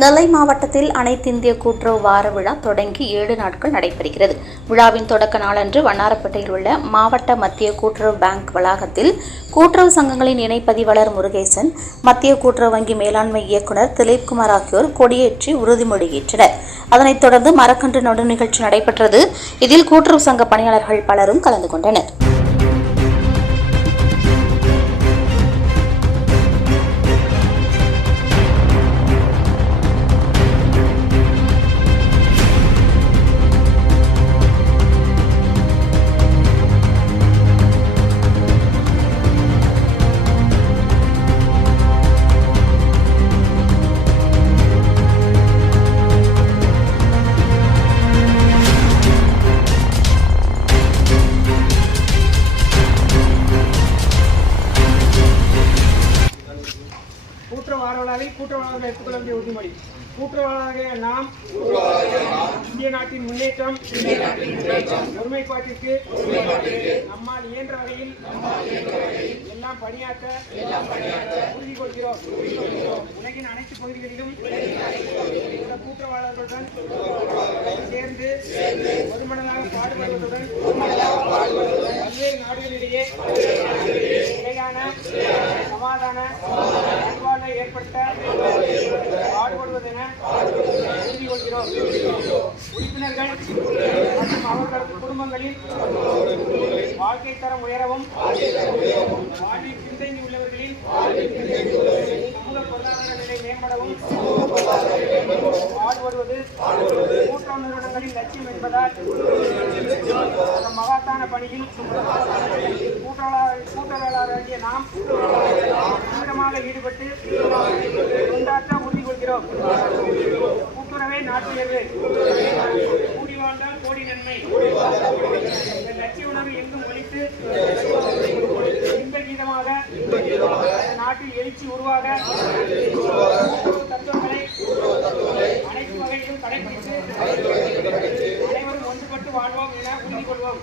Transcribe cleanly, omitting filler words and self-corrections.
நெல்லை மாவட்டத்தில் அனைத்திந்திய கூட்டுறவு வார விழா தொடங்கி 7 நாட்கள் நடைபெறுகிறது. விழாவின் தொடக்க நாளன்று வண்ணாரப்பேட்டையில் உள்ள மாவட்ட மத்திய கூட்டுறவு பேங்க் வளாகத்தில் கூட்டுறவு சங்கங்களின் இணைப்பதிவாளர் முருகேசன், மத்திய கூட்டுறவு வங்கி மேலாண்மை இயக்குநர் திலீப்குமார் ஆகியோர் கொடியேற்றி உறுதிமொழி ஏற்றனர். அதனைத் தொடர்ந்து மரக்கன்று நடும் நிகழ்ச்சி நடைபெற்றது. இதில் கூட்டுறவு சங்க பணியாளர்கள் பலரும் கலந்து கொண்டனர். கூட்டுறவாளர்களை கூட்டுறவாளர்கள் எடுத்துக்கொள்ள வேண்டிய உறுதிமொழி. கூட்டுறவாளராக நாம் இந்திய நாட்டின் முன்னேற்றம் ஒருமைப்பாட்டிற்கு நம்மால் இயன்ற வகையில் எல்லாம் பணியாற்ற உறுதி கொள்கிறோம். உலகின் அனைத்து பகுதிகளிலும் கூட்டுறவாளர்களுடன் சேர்ந்து ஒருமனதாக பாடுபடுவதுடன் பல்வேறு நாடுகளிடையே நிலையான சமாதான நல்வாழ்வை ஏற்படுத்த பாடுபடுவதென உறுதி கொள்கிறோம். உறுப்பினர்கள் மற்றும் அவர்களது குடும்பங்களின் வாழ்க்கை தரம் உயரவும் வாழ்வில் பின்தங்கி உள்ளவர்களின் சமூக பொருளாதார நிலை மேம்படவும் பாடுபடுவது கூட்டுறவு நிறுவனங்களின் லட்சியம் என்பதால் மகத்தான பணியில் கூட்டுறவாளராகிய நாம் தீவிரமாக ஈடுபட்டு தொண்டாற்ற உறுதி கொள்கிறோம். கூட்டுறவே நாட்டுயர்வு, கூடி வாழ்ந்தால் கோடி நன்மை. லட்சிய உணர்வு எங்கும் ஒழித்து இன்ப கீதமாக நாட்டில் எழுச்சி உருவாக தத்துவங்களை அனைத்து வகையிலும் கடைபிடித்து அனைவரும் ஒன்றுபட்டு வாழ்வோம் என உறுதி கொள்வோம்.